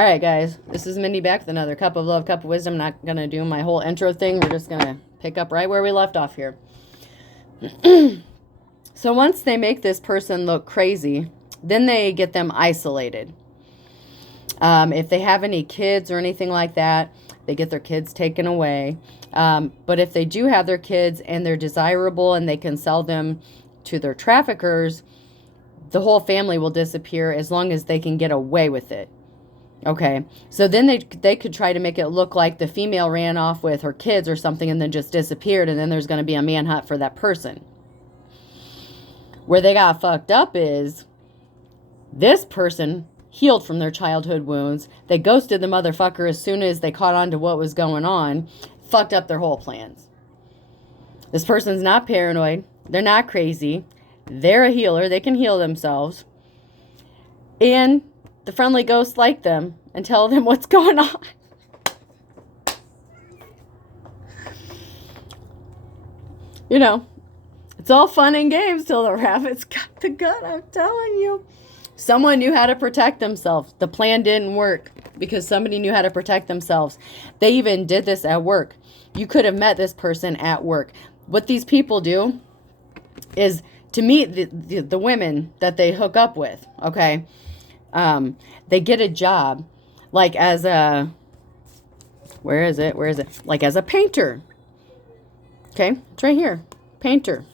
All right, guys. This is Mindy back with another cup of love, cup of wisdom. I'm not going to do my whole intro thing. We're just going to pick up right where we left off here. So once they make this person look crazy, then they get them isolated. If they have any kids or anything like that, they get their kids taken away. But if they do have their kids and they're desirable and they can sell them to their traffickers, the whole family will disappear as long as they can get away with it. Okay, so then they could try to make it look like the female ran off with her kids or something and then just disappeared, and then there's going to be a manhunt for that person. Where they got fucked up is this person healed from their childhood wounds. They ghosted the motherfucker as soon as they caught on to what was going on, fucked up their whole plans. This person's not paranoid. They're not crazy. They're a healer. They can heal themselves. And the friendly ghosts like them and tell them what's going on. You know, it's all fun and games till the rabbit's got the gun, I'm telling you. Someone knew how to protect themselves. The plan didn't work because somebody knew how to protect themselves. They even did this at work. You could have met this person at work. What these people do is to meet the women that they hook up with, okay? They get a job, like as a, where is it? Like as a painter. Okay, it's right here, painter.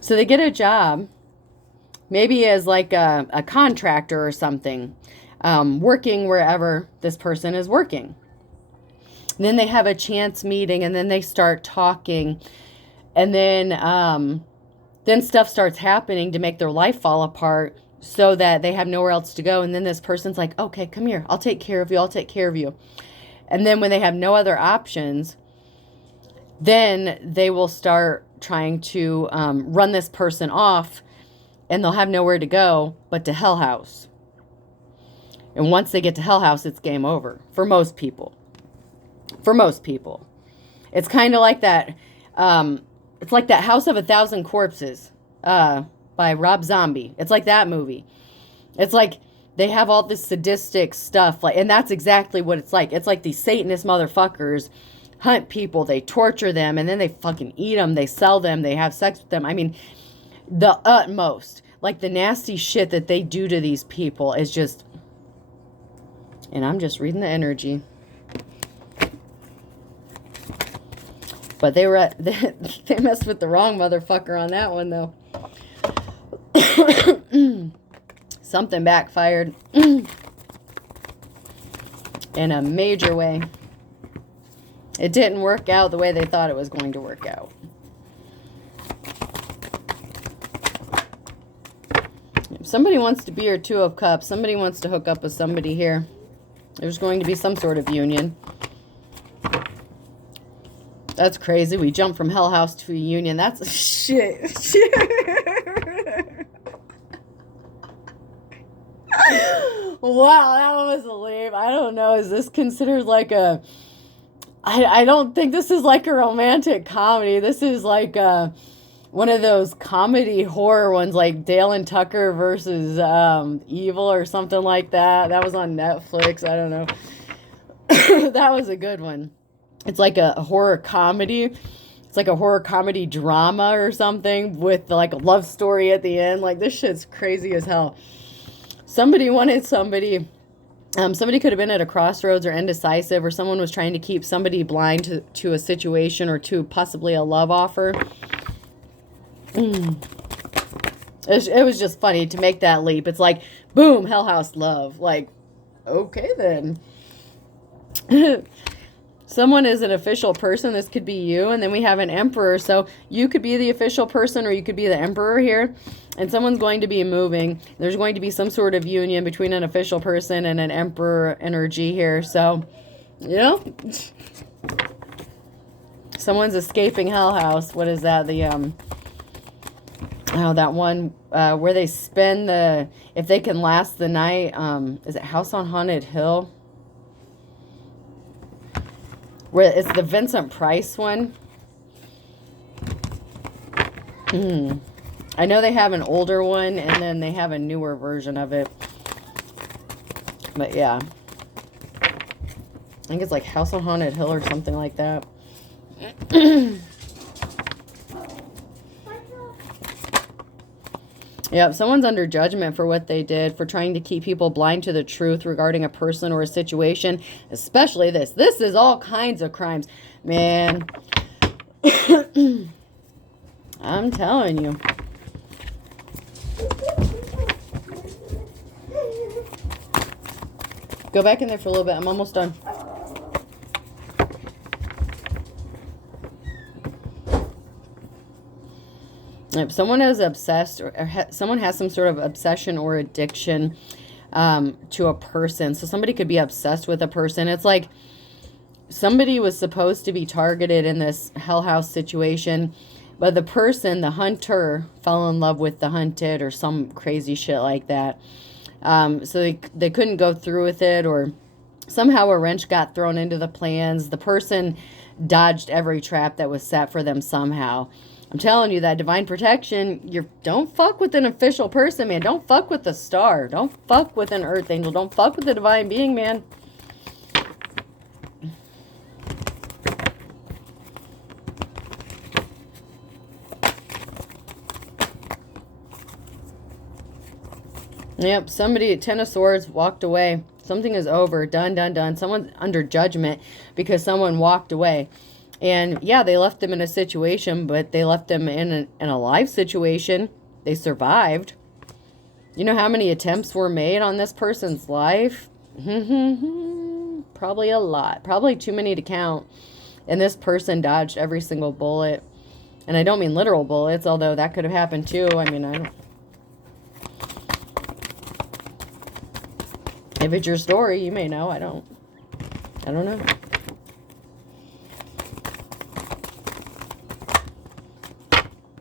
So they get a job, maybe as like a contractor or something, working wherever this person is working. And then they have a chance meeting, and then they start talking, and then stuff starts happening to make their life fall apart, so that they have nowhere else to go. And then this person's like, okay, come here. I'll take care of you. And then when they have no other options, then they will start trying to run this person off, and they'll have nowhere to go but to Hell House. And once they get to Hell House, it's game over for most people. It's kind of like that. It's like that House of a Thousand Corpses. By Rob Zombie. It's like that movie. It's like they have all this sadistic stuff, like, and that's exactly what it's like. It's like these Satanist motherfuckers hunt people, they torture them, and then they fucking eat them, they sell them, they have sex with them. I mean, the utmost. Like the nasty shit that they do to these people is just, and I'm just reading the energy. But they messed with the wrong motherfucker on that one, though. Something backfired in a major way. It didn't work out the way they thought it was going to work out. If somebody wants to be your Two of Cups, somebody wants to hook up with somebody here, there's going to be some sort of union. That's crazy. We jumped from Hell House to a union. That's shit. Wow, that was lame. I don't know. Is this considered like a... I don't think this is like a romantic comedy. This is like one of those comedy horror ones, like Dale and Tucker versus Evil or something like that. That was on Netflix. I don't know. That was a good one. It's like a horror comedy. It's like a horror comedy drama or something with like a love story at the end. Like, this shit's crazy as hell. Somebody wanted somebody. Somebody could have been at a crossroads or indecisive, or someone was trying to keep somebody blind to a situation or to possibly a love offer. It was just funny to make that leap. It's like, boom, Hell House love. Like, okay then. Someone is an official person. This could be you. And then we have an emperor. So you could be the official person, or you could be the emperor here. And someone's going to be moving. There's going to be some sort of union between an official person and an emperor energy here. So, you know, someone's escaping Hell House. What is that? The, that one where they spend if they can last the night. Is it House on Haunted Hill? Where it's the Vincent Price one. I know they have an older one, and then they have a newer version of it. But yeah. I think it's like House on Haunted Hill or something like that. Yeah, someone's under judgment for what they did, for trying to keep people blind to the truth regarding a person or a situation, especially this. This is all kinds of crimes. Man, I'm telling you. Go back in there for a little bit. I'm almost done. If someone is obsessed or someone has some sort of obsession or addiction to a person, so somebody could be obsessed with a person. It's like somebody was supposed to be targeted in this hell house situation, but the person, the hunter, fell in love with the hunted or some crazy shit like that. So they couldn't go through with it, or somehow a wrench got thrown into the plans. The person dodged every trap that was set for them somehow. I'm telling you, that divine protection, don't fuck with an official person, man. Don't fuck with the star. Don't fuck with an earth angel. Don't fuck with the divine being, man. Yep, somebody, Ten of Swords, walked away. Something is over. Done, done, done. Someone's under judgment because someone walked away. And yeah, they left them in a situation, but they left them in a life situation. They survived. You know how many attempts were made on this person's life? Probably a lot. Probably too many to count. And this person dodged every single bullet. And I don't mean literal bullets, although that could have happened too. I mean, if it's your story, you may know. I don't know.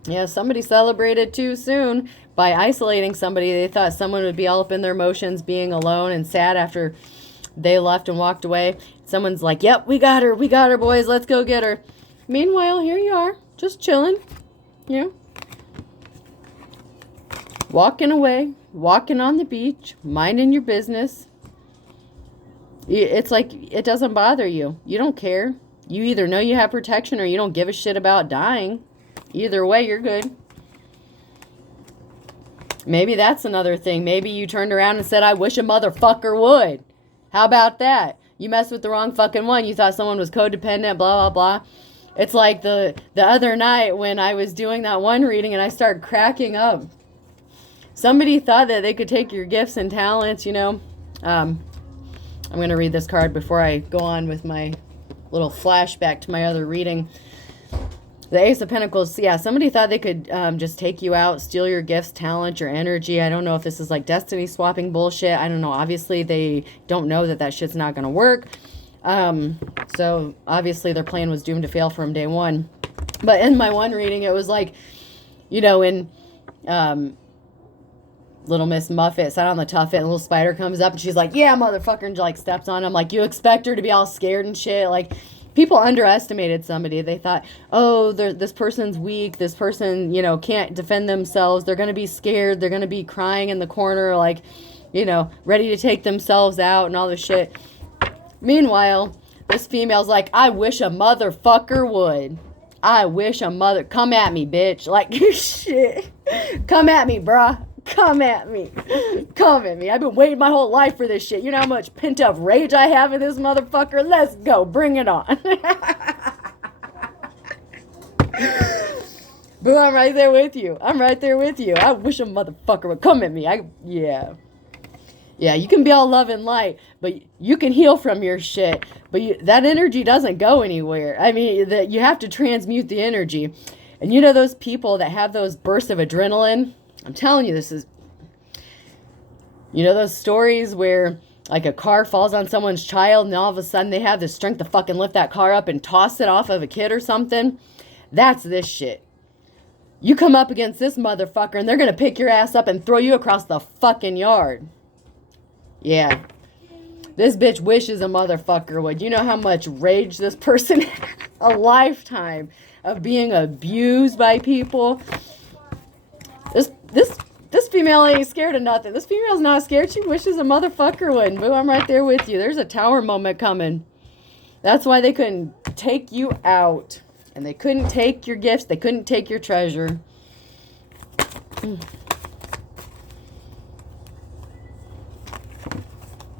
Yeah, somebody celebrated too soon by isolating somebody. They thought someone would be all up in their emotions, being alone and sad after they left and walked away. Someone's like, yep, we got her, boys, let's go get her. Meanwhile, here you are, just chilling, you know, walking away, walking on the beach, minding your business. It's like, it doesn't bother you. You don't care. You either know you have protection or you don't give a shit about dying. Either way, you're good. Maybe that's another thing. Maybe you turned around and said, I wish a motherfucker would. How about that? You messed with the wrong fucking one. You thought someone was codependent, blah, blah, blah. It's like the other night when I was doing that one reading and I started cracking up. Somebody thought that they could take your gifts and talents, you know. I'm going to read this card before I go on with my little flashback to my other reading. The Ace of Pentacles, yeah, somebody thought they could just take you out, steal your gifts, talent, your energy. I don't know if this is like destiny swapping bullshit. I don't know. Obviously, they don't know that shit's not going to work. So, obviously, their plan was doomed to fail from day one. But in my one reading, it was like, you know, in Little Miss Muffet sat on the tuffet and a little spider comes up and she's like, yeah, motherfucker, and like steps on him. Like, you expect her to be all scared and shit. Like, people underestimated somebody. They thought, oh, this person's weak. This person, you know, can't defend themselves. They're going to be scared. They're going to be crying in the corner, like, you know, ready to take themselves out and all this shit. Meanwhile, this female's like, I wish a motherfucker would. I wish a mother... Come at me, bitch. Like, shit. Come at me, bruh. Come at me. Come at me. I've been waiting my whole life for this shit. You know how much pent-up rage I have in this motherfucker? Let's go. Bring it on. Boo, I'm right there with you. I'm right there with you. I wish a motherfucker would come at me. Yeah. Yeah, you can be all love and light, but you can heal from your shit. But that energy doesn't go anywhere. I mean, you have to transmute the energy. And you know those people that have those bursts of adrenaline? I'm telling you, this is, you know those stories where like a car falls on someone's child and all of a sudden they have the strength to fucking lift that car up and toss it off of a kid or something? That's this shit. You come up against this motherfucker and they're going to pick your ass up and throw you across the fucking yard. Yeah. This bitch wishes a motherfucker would. You know how much rage this person had? A lifetime of being abused by people. This female ain't scared of nothing. This female's not scared. She wishes a motherfucker would. And boo, I'm right there with you. There's a tower moment coming. That's why they couldn't take you out. And they couldn't take your gifts. They couldn't take your treasure.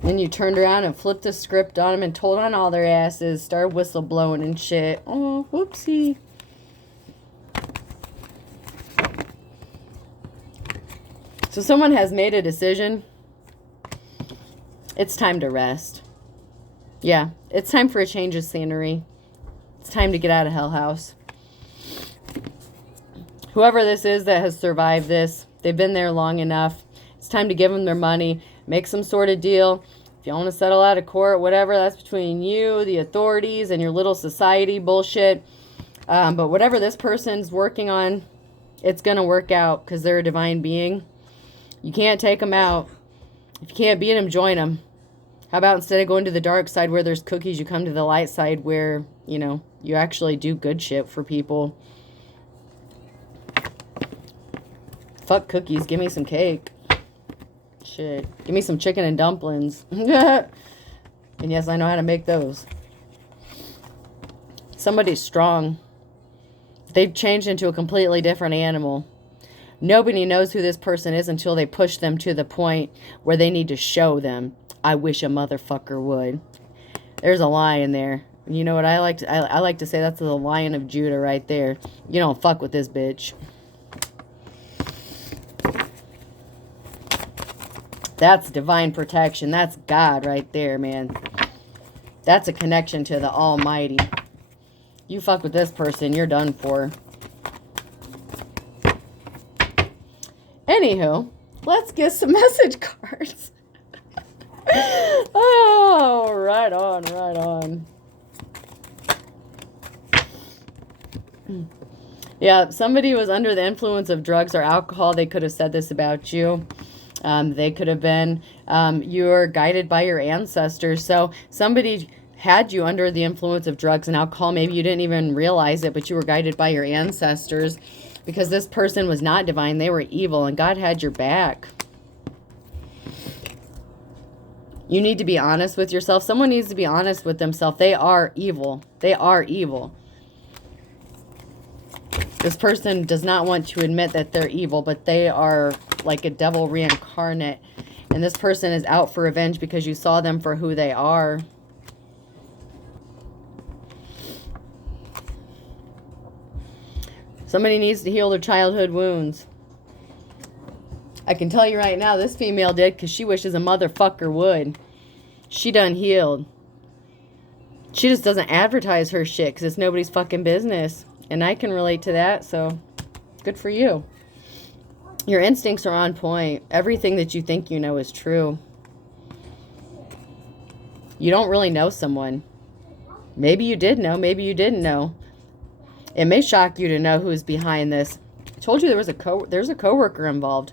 Then you turned around and flipped the script on them and told on all their asses. Started whistleblowing and shit. Oh, whoopsie. So someone has made a decision. It's time to rest. Yeah, it's time for a change of scenery. It's time to get out of Hell House. Whoever this is that has survived this, they've been there long enough. It's time to give them their money. Make some sort of deal. If you want to settle out of court, whatever, that's between you, the authorities, and your little society bullshit. But whatever this person's working on, it's going to work out because they're a divine being. You can't take them out. If you can't beat them, join them. How about instead of going to the dark side where there's cookies, you come to the light side where, you know, you actually do good shit for people. Fuck cookies. Give me some cake. Shit. Give me some chicken and dumplings. And yes, I know how to make those. Somebody's strong. They've changed into a completely different animal. Nobody knows who this person is until they push them to the point where they need to show them. I wish a motherfucker would. There's a lion there. You know what I like to, I like to say that's the Lion of Judah right there. You don't fuck with this bitch. That's divine protection. That's God right there, man. That's a connection to the Almighty. You fuck with this person, you're done for. Anywho, let's get some message cards. Oh, right on, right on. Yeah, somebody was under the influence of drugs or alcohol. They could have said this about you. They could have been, you're guided by your ancestors. So somebody had you under the influence of drugs and alcohol. Maybe you didn't even realize it, but you were guided by your ancestors because this person was not divine. They were evil and God had your back. You need to be honest with yourself. Someone needs to be honest with themselves. They are evil. They are evil. This person does not want to admit that they're evil, but they are like a devil reincarnate. And this person is out for revenge because you saw them for who they are. Somebody needs to heal their childhood wounds. I can tell you right now, this female did because she wishes a motherfucker would. She done healed. She just doesn't advertise her shit because it's nobody's fucking business. And I can relate to that, so good for you. Your instincts are on point. Everything that you think you know is true. You don't really know someone. Maybe you did know, maybe you didn't know. It may shock you to know who is behind this. I told you there's a coworker involved.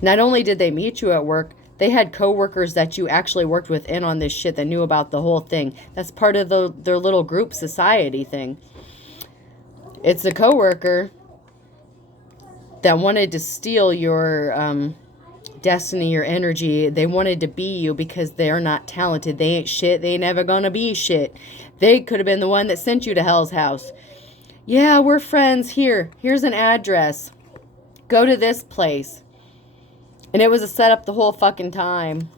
Not only did they meet you at work, they had coworkers that you actually worked with in on this shit that knew about the whole thing. That's part of their little group society thing. It's a coworker that wanted to steal your destiny, your energy. They wanted to be you because they're not talented. They ain't shit. They ain't never gonna be shit. They could have been the one that sent you to Hell's House. Yeah, we're friends. Here's an address. Go to this place. And it was a setup the whole fucking time.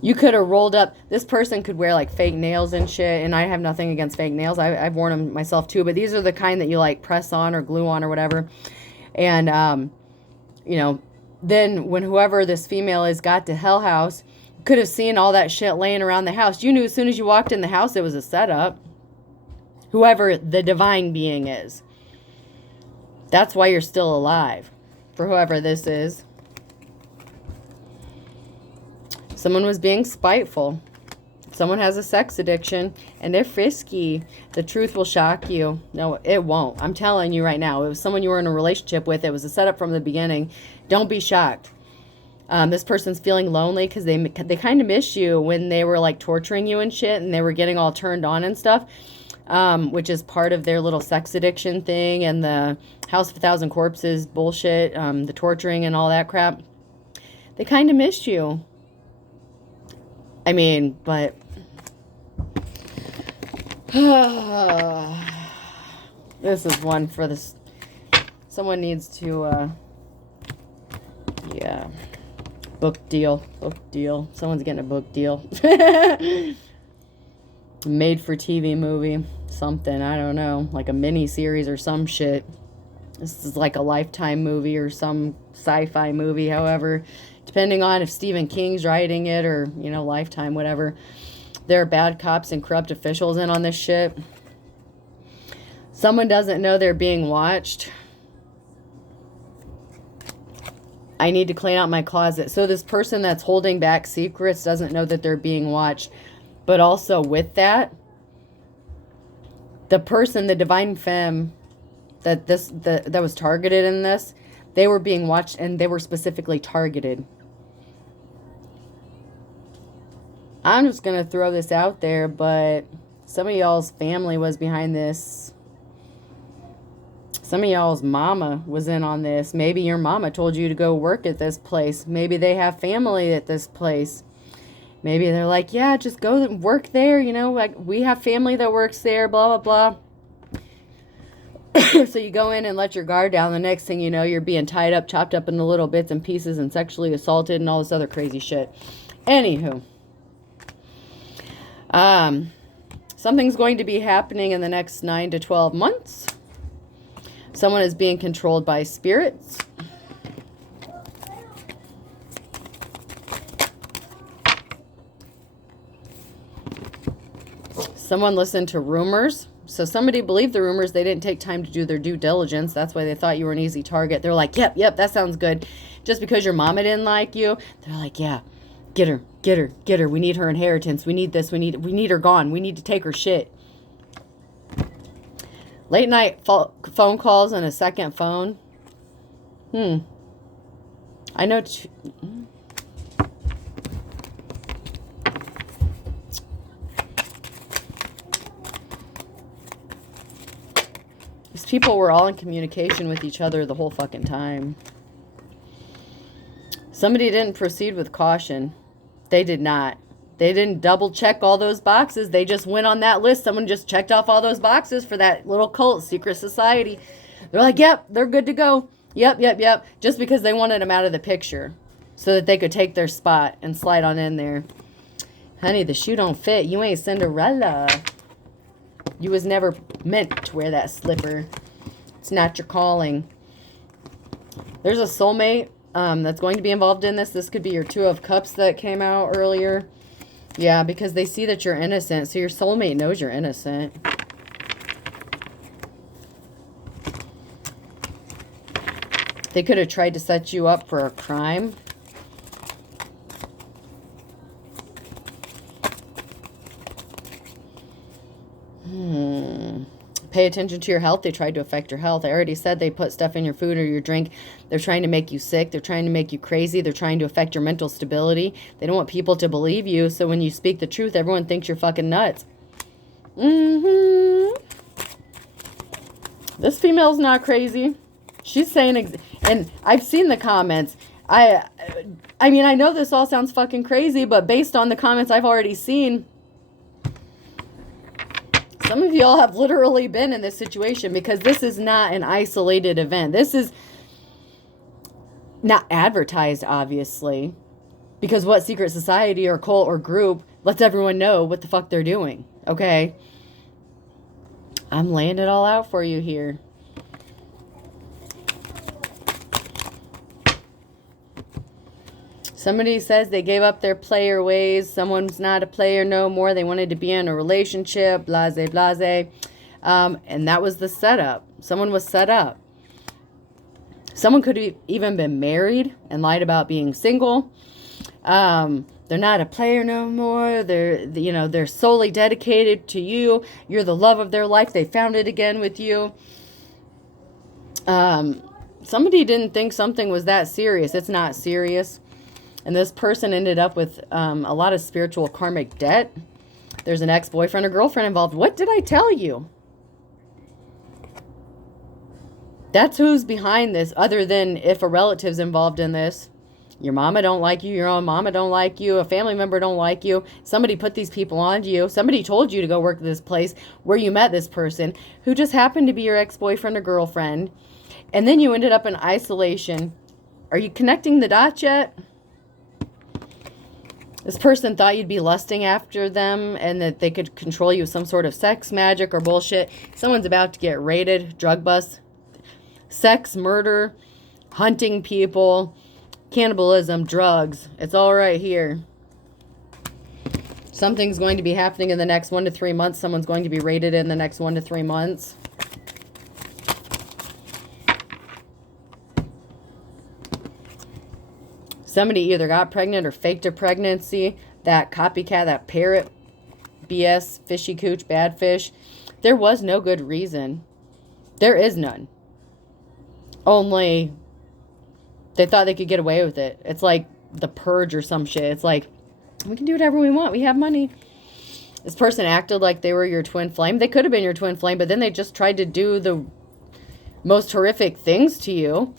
You could have rolled up. This person could wear like fake nails and shit. And I have nothing against fake nails. I've worn them myself too. But these are the kind that you like press on or glue on or whatever. And, you know, then when whoever this female is got to Hell House, could have seen all that shit laying around the house. You knew as soon as you walked in the house it was a setup. Whoever the divine being is. That's why you're still alive. For whoever this is. Someone was being spiteful. Someone has a sex addiction. And they're frisky. The truth will shock you. No, it won't. I'm telling you right now. It was someone you were in a relationship with. It was a setup from the beginning. Don't be shocked. This person's feeling lonely because they kind of miss you when they were like torturing you and shit. And they were getting all turned on and stuff. which is part of their little sex addiction thing and the House of a Thousand Corpses bullshit, the torturing and all that crap. They kind of missed you. I mean, but... this is one for this. Someone needs to, yeah. Book deal. Someone's getting a book deal. Made for TV movie. Something, I don't know. Like a mini series or some shit. This is like a Lifetime movie or some sci-fi movie, however. Depending on if Stephen King's writing it or, Lifetime, whatever. There are bad cops and corrupt officials in on this shit. Someone doesn't know they're being watched. I need to clean out my closet. So this person that's holding back secrets doesn't know that they're being watched. But also with that, the person, the divine femme that was targeted in this, they were being watched and they were specifically targeted. I'm just going to throw this out there, but some of y'all's family was behind this. Some of y'all's mama was in on this. Maybe your mama told you to go work at this place. Maybe they have family at this place. Maybe they're like, yeah, just go work there. Like we have family that works there, blah, blah, blah. So you go in and let your guard down. The next thing you know, you're being tied up, chopped up into little bits and pieces and sexually assaulted and all this other crazy shit. Anywho. Something's going to be happening in the next 9 to 12 months. Someone is being controlled by spirits. Someone listened to rumors. So somebody believed the rumors. They didn't take time to do their due diligence. That's why they thought you were an easy target. They're like, yep, that sounds good. Just because your mama didn't like you, they're like, yeah, get her. We need her inheritance. We need this. We need her gone. We need to take her shit. Late night phone calls and a second phone. I know. These people were all in communication with each other the whole fucking time. Somebody didn't proceed with caution. They did not. They didn't double check all those boxes. They just went on that list. Someone just checked off all those boxes for that little cult, secret society. They're like, yep, they're good to go. Yep. Just because they wanted them out of the picture so that they could take their spot and slide on in there. Honey, the shoe don't fit. You ain't Cinderella. You was never meant to wear that slipper. It's not your calling. There's a soulmate that's going to be involved in this. This could be your Two of Cups that came out earlier. Yeah, because they see that you're innocent. So your soulmate knows you're innocent. They could have tried to set you up for a crime. Pay attention to your health. They tried to affect your health. I already said they put stuff in your food or your drink. They're trying to make you sick. They're trying to make you crazy. They're trying to affect your mental stability. They don't want people to believe you. So when you speak the truth, everyone thinks you're fucking nuts. This female's not crazy. She's saying, and I've seen the comments. I mean, I know this all sounds fucking crazy, but based on the comments I've already seen, some of y'all have literally been in this situation because this is not an isolated event. This is not advertised, obviously, because what secret society or cult or group lets everyone know what the fuck they're doing, okay? I'm laying it all out for you here. Somebody says they gave up their player ways. Someone's not a player no more. They wanted to be in a relationship, blase, blase. And that was the setup. Someone was set up. Someone could have even been married and lied about being single. They're not a player no more. They're solely dedicated to you. You're the love of their life. They found it again with you. Somebody didn't think something was that serious. It's not serious. And this person ended up with a lot of spiritual karmic debt. There's an ex-boyfriend or girlfriend involved. What did I tell you? That's who's behind this, other than if a relative's involved in this. Your mama don't like you. Your own mama don't like you. A family member don't like you. Somebody put these people onto you. Somebody told you to go work at this place where you met this person who just happened to be your ex-boyfriend or girlfriend. And then you ended up in isolation. Are you connecting the dots yet? This person thought you'd be lusting after them and that they could control you with some sort of sex magic or bullshit. Someone's about to get raided, drug bust, sex, murder, hunting people, cannibalism, drugs. It's all right here. Something's going to be happening in the next 1 to 3 months. Someone's going to be raided in the next 1 to 3 months. Somebody either got pregnant or faked a pregnancy. That copycat, that parrot, BS, fishy cooch, bad fish. There was no good reason. There is none. Only they thought they could get away with it. It's like the purge or some shit. It's like, we can do whatever we want. We have money. This person acted like they were your twin flame. They could have been your twin flame, but then they just tried to do the most horrific things to you.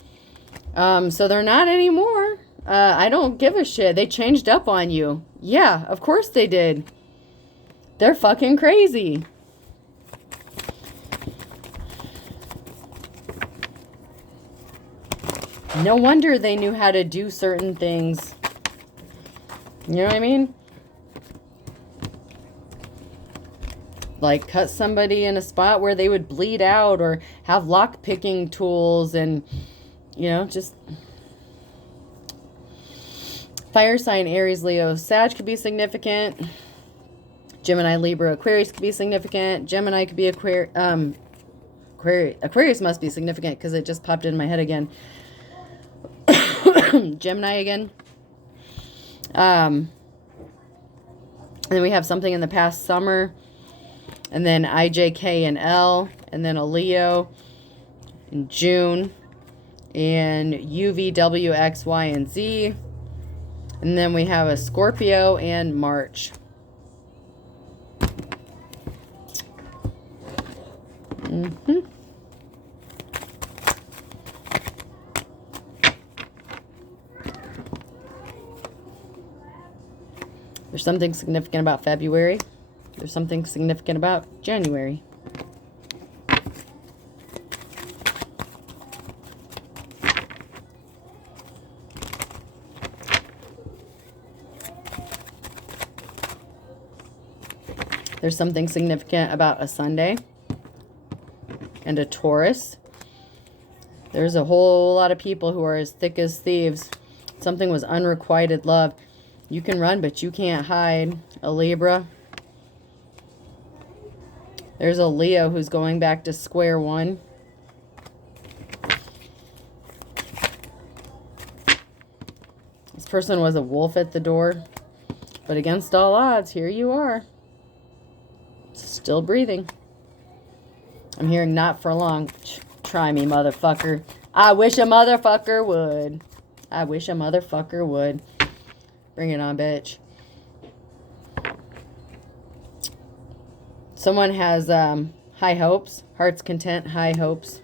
So they're not anymore. I don't give a shit. They changed up on you. Yeah, of course they did. They're fucking crazy. No wonder they knew how to do certain things. You know what I mean? Like cut somebody in a spot where they would bleed out, or have lock picking tools, and, you know, just... Fire sign, Aries, Leo, Sag could be significant. Gemini, Libra, Aquarius could be significant. Gemini could be Aquarius must be significant because it just popped in my head again. Gemini again. And then we have something in the past summer. And then I, J, K, and L. And then a Leo in June. And U, V, W, X, Y, and Z. And then we have a Scorpio in March. There's something significant about February. There's something significant about January. There's something significant about a Sunday and a Taurus. There's a whole lot of people who are as thick as thieves. Something was unrequited love. You can run, but you can't hide. A Libra. There's a Leo who's going back to square one. This person was a wolf at the door. But against all odds, here you are. Still breathing. I'm hearing not for long. Try me, motherfucker. I wish a motherfucker would. I wish a motherfucker would. Bring it on, bitch. Someone has high hopes. Heart's content, high hopes.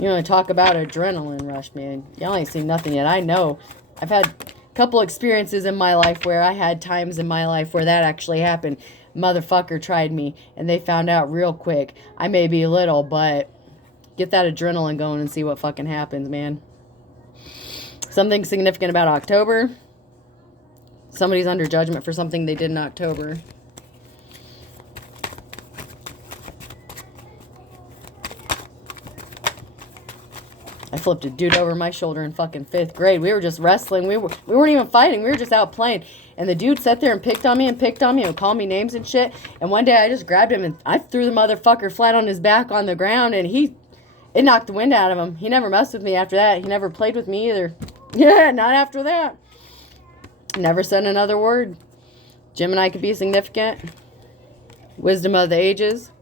You want to talk about adrenaline rush, man. Y'all ain't seen nothing yet. I know. I've had couple experiences in my life where I had times in my life where that actually happened. Motherfucker tried me and they found out real quick. I may be little, but get that adrenaline going and see what fucking happens, man. Something significant about October. Somebody's under judgment for something they did in October. I flipped a dude over my shoulder in fucking 5th grade. We were just wrestling. We weren't even fighting. We were just out playing. And the dude sat there and picked on me and called me names and shit. And one day I just grabbed him and I threw the motherfucker flat on his back on the ground. And it knocked the wind out of him. He never messed with me after that. He never played with me either. Yeah, not after that. Never said another word. Gemini could be significant. Wisdom of the ages.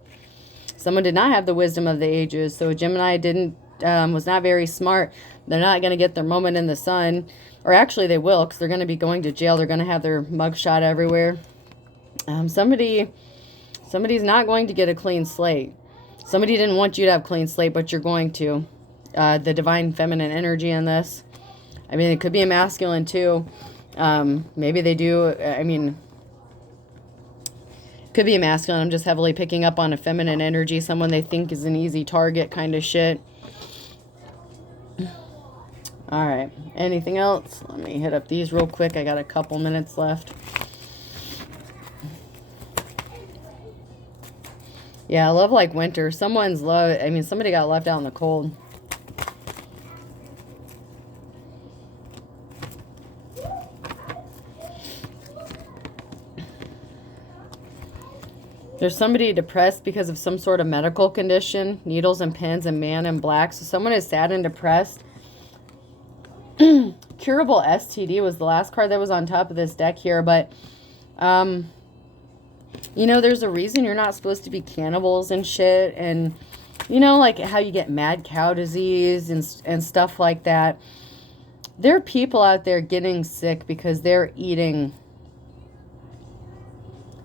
Someone did not have the wisdom of the ages. So Gemini was not very smart. They're not going to get their moment in the sun. Or actually they will, because they're going to be going to jail. They're going to have their mugshot everywhere. Somebody's not going to get a clean slate. Somebody didn't want you to have clean slate, but you're going to. The divine feminine energy in this. I mean, it could be a masculine too. Maybe they do. I mean, could be a masculine. I'm just heavily picking up on a feminine energy. Someone they think is an easy target kind of shit. All right. Anything else? Let me hit up these real quick. I got a couple minutes left. Yeah, love like winter. Someone's love. I mean, somebody got left out in the cold. There's somebody depressed because of some sort of medical condition. Needles and pins and man in black. So someone is sad and depressed. Curable STD was the last card that was on top of this deck here. But, you know, there's a reason you're not supposed to be cannibals and shit. And, you know, like how you get mad cow disease and stuff like that. There are people out there getting sick because they're eating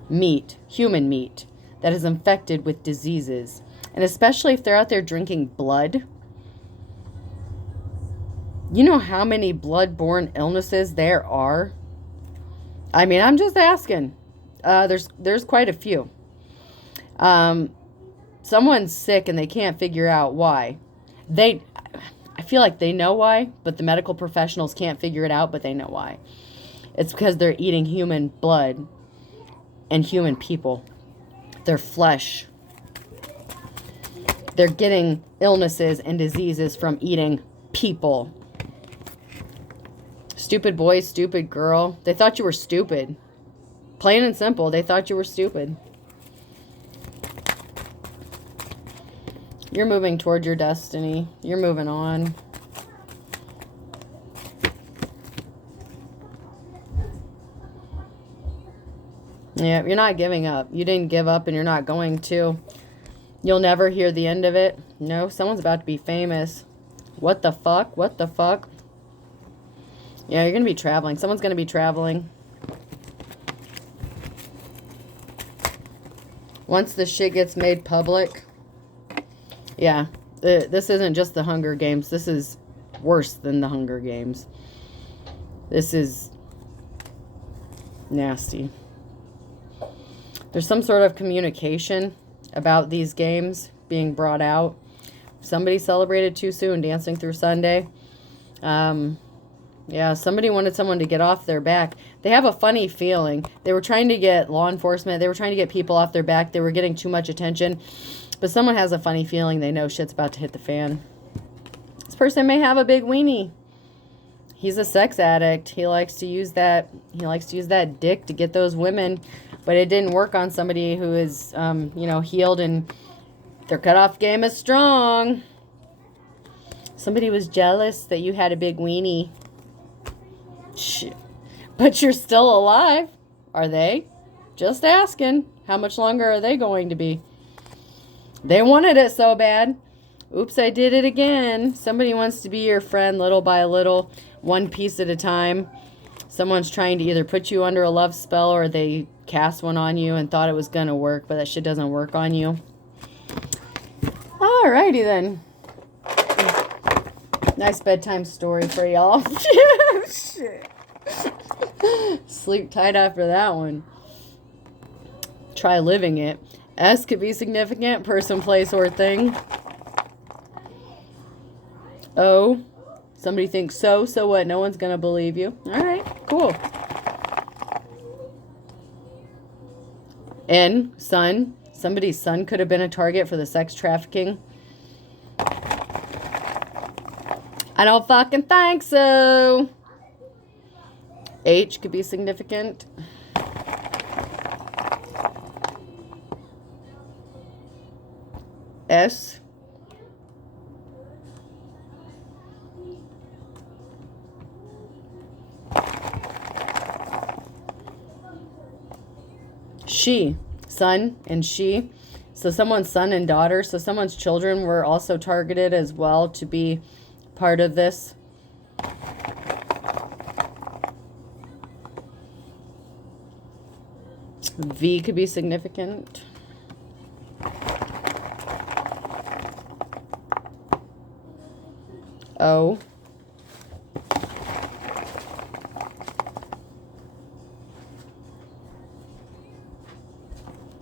meat, human meat, that is infected with diseases. And especially if they're out there drinking blood. You know how many blood-borne illnesses there are? I mean, I'm just asking. There's quite a few. Someone's sick and they can't figure out why. I feel like they know why, but the medical professionals can't figure it out, but they know why. It's because they're eating human blood and human people. Their flesh. They're getting illnesses and diseases from eating people. Stupid boy, stupid girl. They thought you were stupid. Plain and simple, they thought you were stupid. You're moving toward your destiny. You're moving on. Yeah, you're not giving up. You didn't give up and you're not going to. You'll never hear the end of it. No, someone's about to be famous. What the fuck? What the fuck? Yeah, you're going to be traveling. Someone's going to be traveling. Once the shit gets made public. Yeah, this isn't just the Hunger Games. This is worse than the Hunger Games. This is nasty. There's some sort of communication about these games being brought out. Somebody celebrated too soon, dancing through Sunday. Yeah, somebody wanted someone to get off their back. They have a funny feeling. They were trying to get law enforcement. They were trying to get people off their back. They were getting too much attention. But someone has a funny feeling they know shit's about to hit the fan. This person may have a big weenie. He's a sex addict. He likes to use that. He likes to use that dick to get those women. But it didn't work on somebody who is, you know, healed and their cutoff game is strong. Somebody was jealous that you had a big weenie. Shit. But you're still alive. Are they? Just asking. How much longer are they going to be? They wanted it so bad. Oops, I did it again. Somebody wants to be your friend little by little, one piece at a time. Someone's trying to either put you under a love spell or they cast one on you and thought it was going to work, but that shit doesn't work on you. Alrighty then. Nice bedtime story for y'all. Shit. Sleep tight after that one. Try living it. S could be significant. Person, place, or thing. O. Somebody thinks so what? No one's going to believe you. Alright, cool. N. Son. Somebody's son could have been a target for the sex trafficking. I don't fucking think so. H could be significant. S. She. Son and she. So someone's son and daughter. So someone's children were also targeted as well to be part of this. V could be significant. O.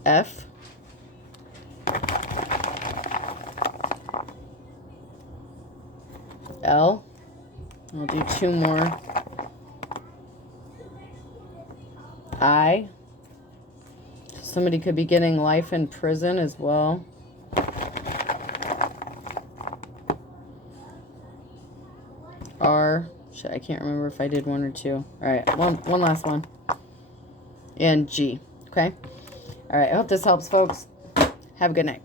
F. L. I'll do 2 more. I. Somebody could be getting life in prison as well. R. Shit, I can't remember if I did 1 or 2. All right, one last one. And G. Okay. All right, I hope this helps, folks. Have a good night.